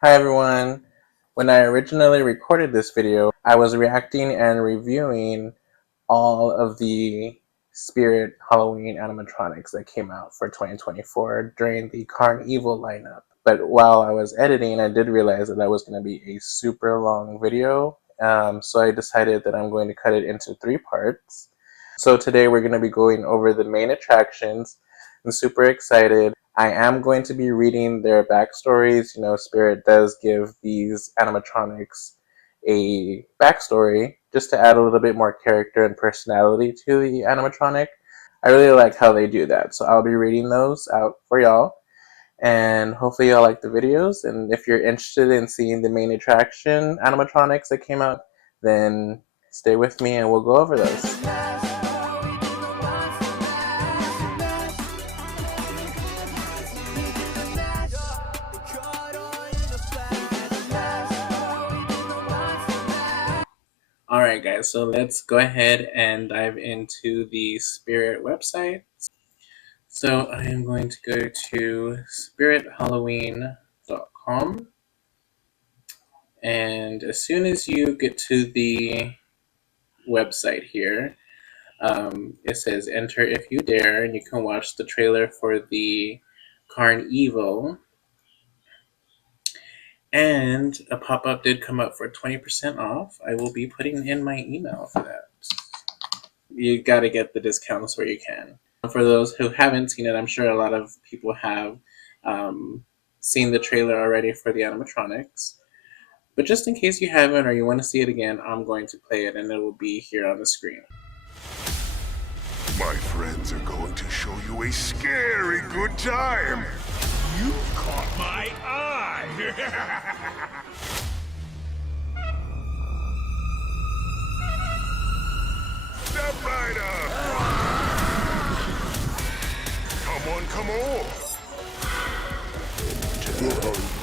Hi everyone! When I originally recorded this video, I was reacting and reviewing all of the Spirit Halloween animatronics that came out for 2024 during the Carnival lineup. But while I was editing, I did realize that that was going to be a super long video, so I decided that I'm going to cut it into 3 parts. So today we're going to be going over the main attractions. I'm super excited. I am going to be reading their backstories. You know, Spirit does give these animatronics a backstory just to add a little bit more character and personality to the animatronic. I really like how they do that, so I'll be reading those out for y'all, and hopefully y'all like the videos. And if you're interested in seeing the main attraction animatronics that came out, then stay with me and we'll go over those. Alright guys, so let's go ahead and dive into the Spirit website. So I am going to go to spirithalloween.com, and as soon as you get to the website here, it says enter if you dare, and you can watch the trailer for the Carnival. And a pop-up did come up for 20% off. I will be putting in my email for that. You gotta get the discounts where you can. For those who haven't seen it, I'm sure a lot of people have seen the trailer already for the animatronics. But just in case you haven't or you want to see it again, I'm going to play it and it will be here on the screen. My friends are going to show you a scary good time. You caught my eye! Step right up! Come on, come on!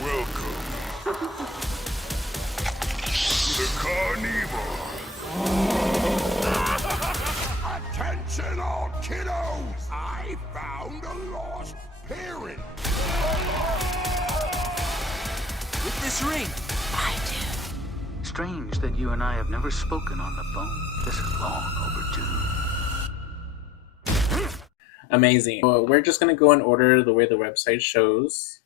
Welcome to the Carnival! Attention all kiddos! I found a lost parent! With this ring? I do. Strange that you and I have never spoken on the phone. This is long overdue. Amazing. So we're just going to go in order the way the website shows.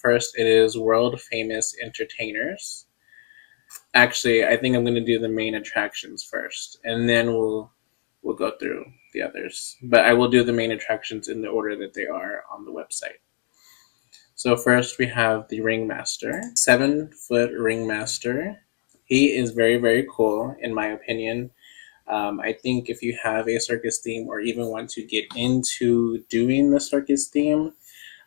First, it is world famous entertainers. Actually, I think I'm going to do the main attractions first, and then we'll go through the others. But I will do the main attractions in the order that they are on the website. So first we have the Ringmaster, 7-foot Ringmaster. He is very, very cool in my opinion. I think if you have a circus theme or even want to get into doing the circus theme,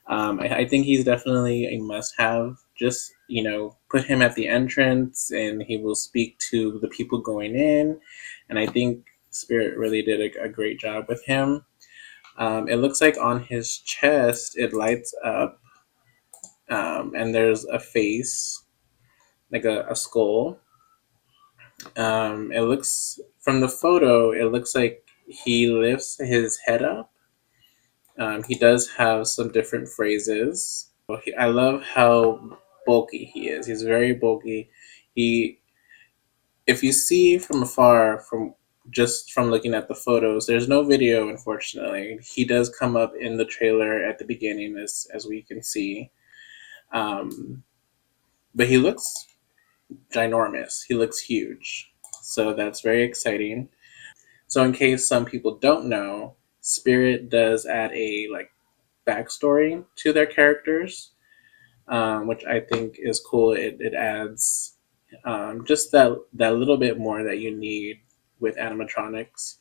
I think he's definitely a must-have. Just, you know, put him at the entrance and he will speak to the people going in. And I think Spirit really did a great job with him. It looks like on his chest it lights up, and there's a face, like a skull. It looks, from the photo, it looks like he lifts his head up. He does have some different phrases. I love how bulky he is. He's very bulky. If you see from afar, just from looking at the photos, there's no video, unfortunately. He does come up in the trailer at the beginning, as we can see. But he looks ginormous. He looks huge. So that's very exciting. So in case some people don't know, Spirit does add a backstory to their characters, which I think is cool. It adds just that little bit more that you need with animatronics.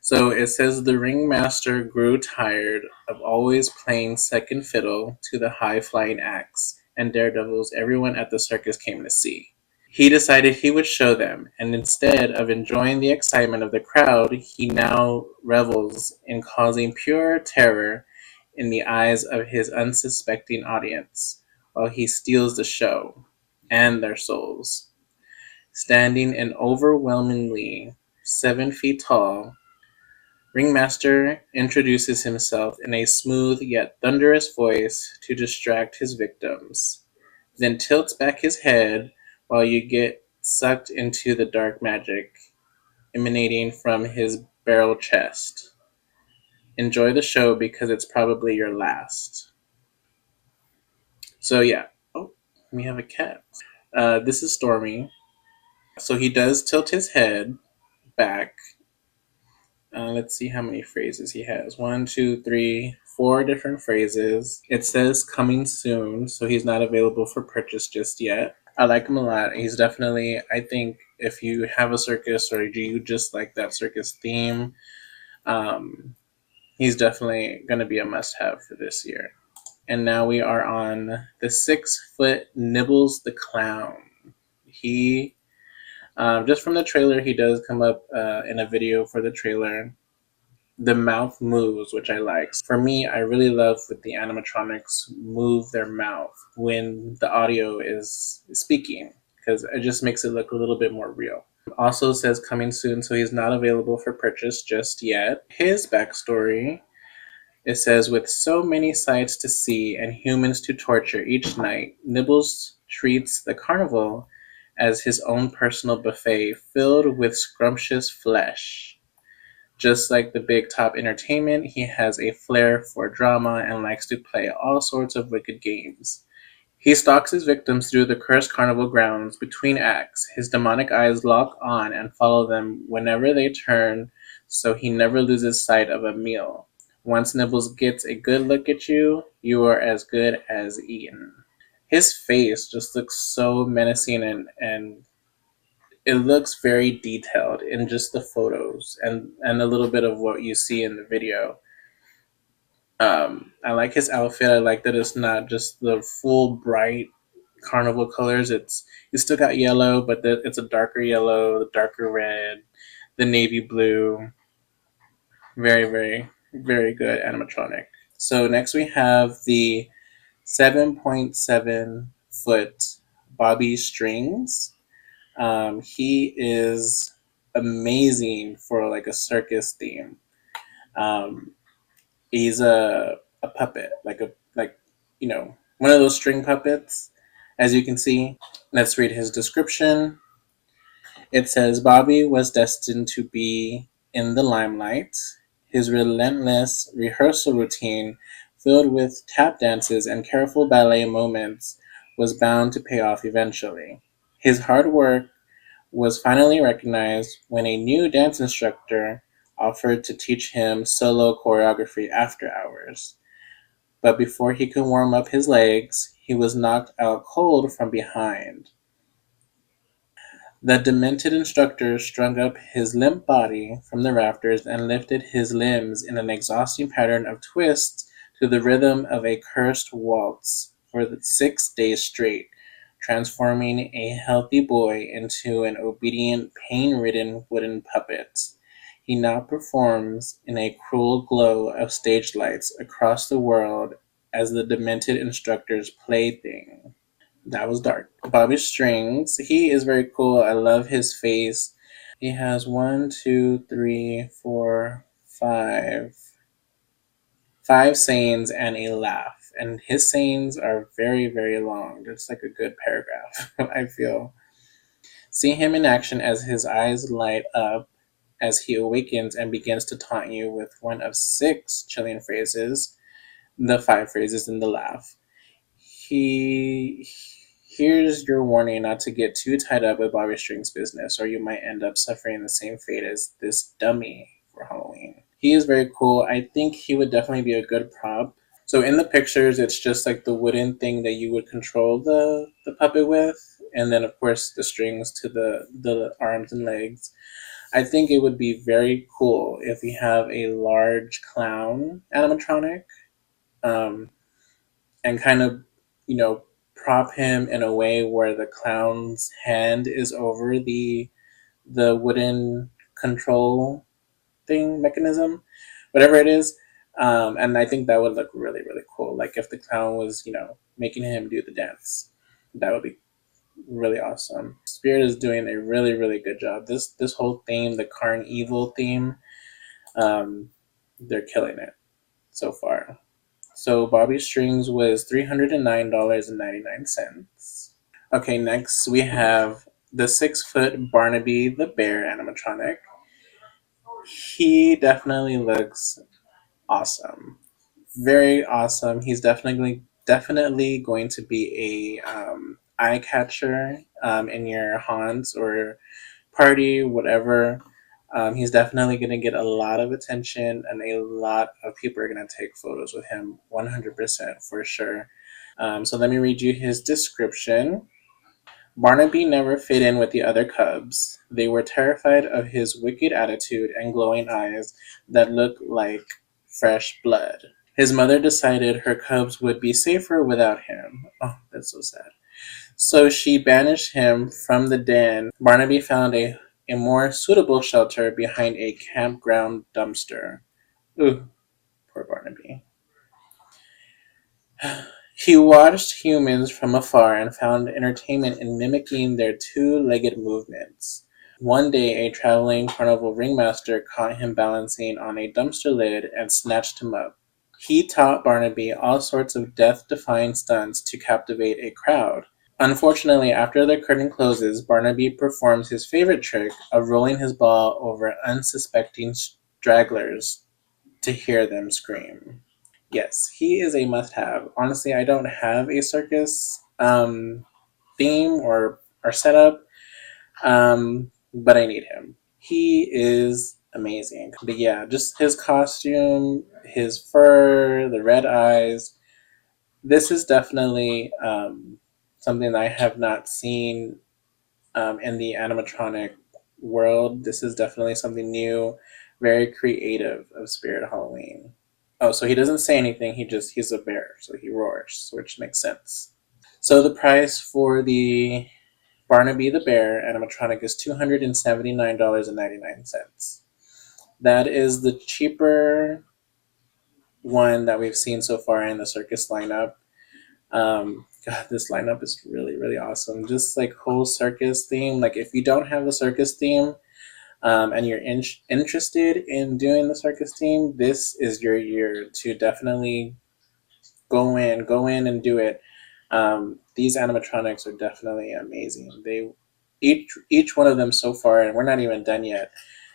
So it says the ringmaster grew tired of always playing second fiddle to the high-flying acts and daredevils everyone at the circus came to see. He decided he would show them, and instead of enjoying the excitement of the crowd, he now revels in causing pure terror in the eyes of his unsuspecting audience, while he steals the show and their souls. Standing and overwhelmingly 7 feet tall, Ringmaster introduces himself in a smooth yet thunderous voice to distract his victims. then tilts back his head while you get sucked into the dark magic emanating from his barrel chest. Enjoy the show because it's probably your last. So yeah. Oh, we have a cat. This is Stormy. So he does tilt his head back. Let's see how many phrases he has. 1, 2, 3, 4 different phrases. It says coming soon, so he's not available for purchase just yet. I like him a lot. He's definitely, I think, if you have a circus or do you just like that circus theme, he's definitely going to be a must-have for this year. And now we are on the 6-foot Nibbles the Clown. He, just from the trailer, he does come up in a video for the trailer. The mouth moves, which I like. For me, I really love when the animatronics move their mouth when the audio is speaking, because it just makes it look a little bit more real. Also says coming soon, so he's not available for purchase just yet. His backstory, it says, with so many sights to see and humans to torture each night, Nibbles treats the carnival as his own personal buffet filled with scrumptious flesh. Just like the big top entertainment, he has a flair for drama and likes to play all sorts of wicked games. He stalks his victims through the cursed carnival grounds between acts. His demonic eyes lock on and follow them whenever they turn, so he never loses sight of a meal. Once Nibbles gets a good look at you, you are as good as eaten. His face just looks so menacing and it looks very detailed in just the photos and a little bit of what you see in the video. I like his outfit. I like that it's not just the full bright carnival colors. It's still got yellow, but it's a darker yellow, the darker red, the navy blue. Very, very, very good animatronic. So next we have the 7.7-foot Bobby Strings. He is amazing for like a circus theme. He's a puppet, one of those string puppets, as you can see. Let's read his description. It says Bobby was destined to be in the limelight. His relentless rehearsal routine, filled with tap dances and careful ballet moments, was bound to pay off eventually. His hard work was finally recognized when a new dance instructor offered to teach him solo choreography after hours. But before he could warm up his legs, he was knocked out cold from behind. The demented instructor strung up his limp body from the rafters and lifted his limbs in an exhausting pattern of twists to the rhythm of a cursed waltz for 6 days straight, transforming a healthy boy into an obedient, pain-ridden wooden puppet. He now performs in a cruel glow of stage lights across the world as the demented instructor's plaything. That was dark. Bobby Strings, he is very cool. I love his face. He has 1, 2, 3, 4, 5 sayings and a laugh. And his sayings are very, very long. It's like a good paragraph, I feel. See him in action as his eyes light up as he awakens and begins to taunt you with one of 6 chilling phrases, the 5 phrases in the laugh. Here's your warning not to get too tied up with Bobby String's business, or you might end up suffering the same fate as this dummy for Halloween. He is very cool. I think he would definitely be a good prop. So in the pictures, it's just like the wooden thing that you would control the puppet with, and then of course the strings to the arms and legs. I think it would be very cool if we have a large clown animatronic, and kind of, prop him in a way where the clown's hand is over the wooden control thing mechanism, whatever it is. And I think that would look really, really cool. Like if the clown was, making him do the dance, that would be really awesome. Spirit is doing a really, really good job. This whole theme, the Carnival theme, they're killing it so far. So Bobby Strings was $309.99. Okay, next we have the 6-foot Barnaby the Bear animatronic. He definitely looks awesome. Very awesome. He's definitely going to be a eye catcher in your haunts or party, whatever. He's definitely going to get a lot of attention, and a lot of people are going to take photos with him, 100% for sure. So let me read you his description. Barnaby never fit in with the other cubs. They were terrified of his wicked attitude and glowing eyes that looked like fresh blood. His mother decided her cubs would be safer without him. Oh, that's so sad. So she banished him from the den. Barnaby found a more suitable shelter behind a campground dumpster. Ooh, poor Barnaby. He watched humans from afar and found entertainment in mimicking their two-legged movements. One day, a traveling carnival ringmaster caught him balancing on a dumpster lid and snatched him up. He taught Barnaby all sorts of death-defying stunts to captivate a crowd. Unfortunately, after the curtain closes, Barnaby performs his favorite trick of rolling his ball over unsuspecting stragglers to hear them scream. Yes, he is a must-have. Honestly, I don't have a circus theme or setup, but I need him. He is amazing. But yeah, just his costume, his fur, the red eyes. This is definitely something that I have not seen in the animatronic world. This is definitely something new, very creative of Spirit Halloween. Oh, so he doesn't say anything. He's a bear, so he roars, which makes sense. So the price for the Barnaby the Bear animatronic is $279.99. That is the cheaper one that we've seen so far in the circus lineup. God, this lineup is really, really awesome. Just like whole circus theme. Like if you don't have a circus theme, and you're interested in doing the circus theme, this is your year to definitely go in and do it. These animatronics are definitely amazing. They each one of them so far, and we're not even done yet.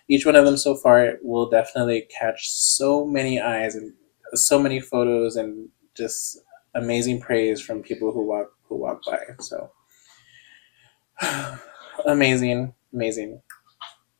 Each one of them so far will definitely catch so many eyes and so many photos and just amazing praise from people who walk by. So amazing, amazing.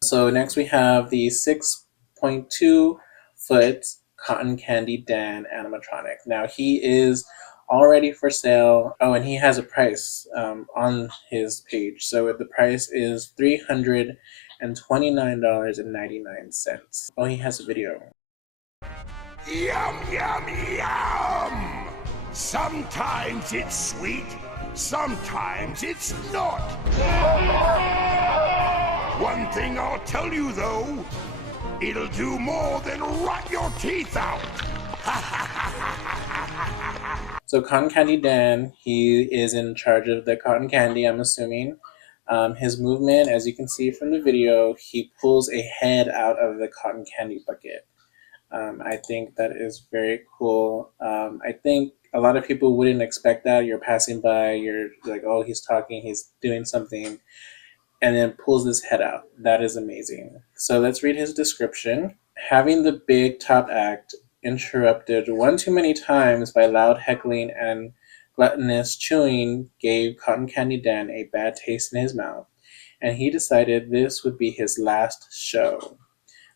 So next we have the 6.2-foot Cotton Candy Dan animatronic. Now he is already for sale. Oh, and he has a price on his page. So the price is $329.99. Oh, he has a video. Yum, yum, yum! Sometimes it's sweet, sometimes it's not. One thing I'll tell you though, it'll do more than rot your teeth out. So Cotton Candy Dan, he is in charge of the cotton candy, I'm assuming. His movement, as you can see from the video, he pulls a head out of the cotton candy bucket. I think that is very cool. I think a lot of people wouldn't expect that. You're passing by, you're like, oh, he's talking, he's doing something, and then pulls his head out. That is amazing. So let's read his description. Having the big top act interrupted one too many times by loud heckling and gluttonous chewing gave Cotton Candy Dan a bad taste in his mouth, and he decided this would be his last show.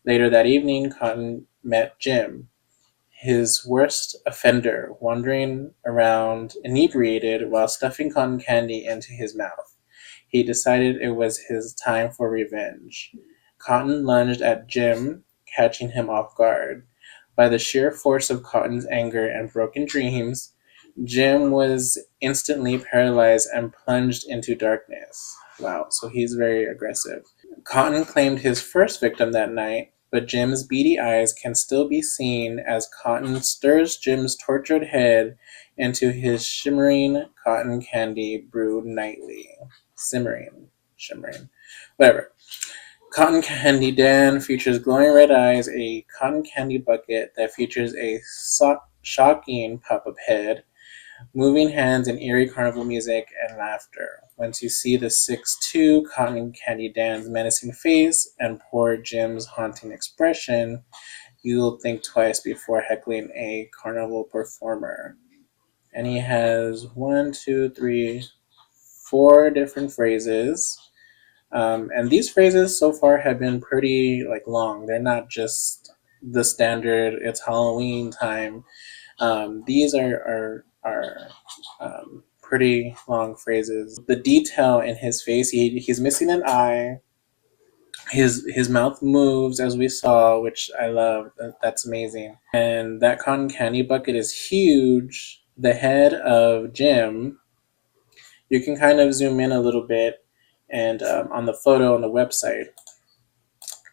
Later that evening, Cotton met Jim, his worst offender, wandering around inebriated while stuffing cotton candy into his mouth. He decided it was his time for revenge. Cotton lunged at Jim, catching him off guard. By the sheer force of Cotton's anger and broken dreams, Jim was instantly paralyzed and plunged into darkness. Wow, so he's very aggressive. Cotton claimed his first victim that night, but Jim's beady eyes can still be seen as Cotton stirs Jim's tortured head into his shimmering cotton candy brewed nightly. Shimmering. Whatever. Cotton Candy Dan features glowing red eyes, a cotton candy bucket that features a shocking pop-up head, moving hands and eerie carnival music and laughter. Once you see the 6'2" cotton candy Dan's menacing face and poor Jim's haunting expression, you'll think twice before heckling a carnival performer. And he has 4 different phrases. And these phrases so far have been pretty long. They're not just the standard "it's Halloween time." These are pretty long phrases. The detail in his face, he's missing an eye. His mouth moves as we saw, which I love. That's amazing. And that cotton candy bucket is huge. The head of Jim, you can kind of zoom in a little bit, and on the photo on the website,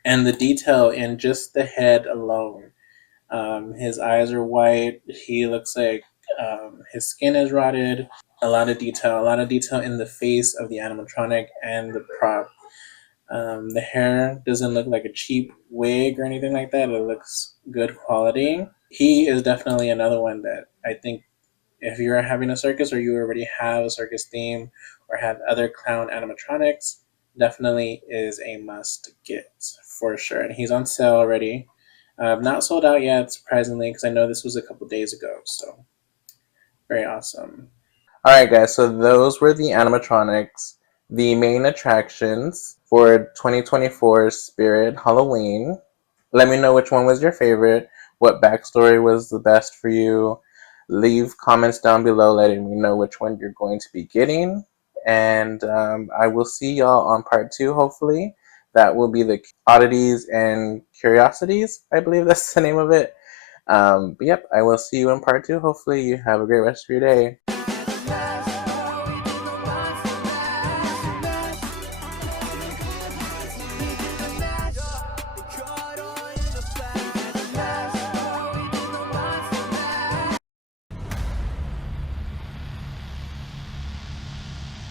and the detail in just the head alone. His eyes are white. He looks like his skin is rotted. A lot of detail in the face of the animatronic and the prop. The hair doesn't look like a cheap wig or anything like that. It looks good quality. He is definitely another one that I think if you're having a circus or you already have a circus theme or have other clown animatronics, definitely is a must get for sure. And he's on sale already. Not sold out yet, surprisingly, because I know this was a couple days ago. So very awesome. All right, guys. So those were the animatronics, the main attractions for 2024 Spirit Halloween. Let me know which one was your favorite, what backstory was the best for you. Leave comments down below letting me know which one you're going to be getting. And I will see y'all on part 2, hopefully. That will be the oddities and curiosities, I believe that's the name of it. But yep, I will see you in part 2. Hopefully you have a great rest of your day.